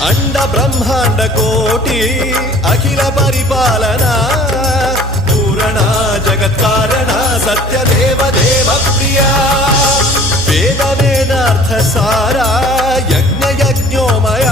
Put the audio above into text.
అండ బ్రహ్మాండ కోటి అఖిల పరిపాలన పూరణ జగత్కారణ సత్యదేవ దేవ ప్రియ వేద వేదార్థ సారా యజ్ఞ యజ్ఞోమయ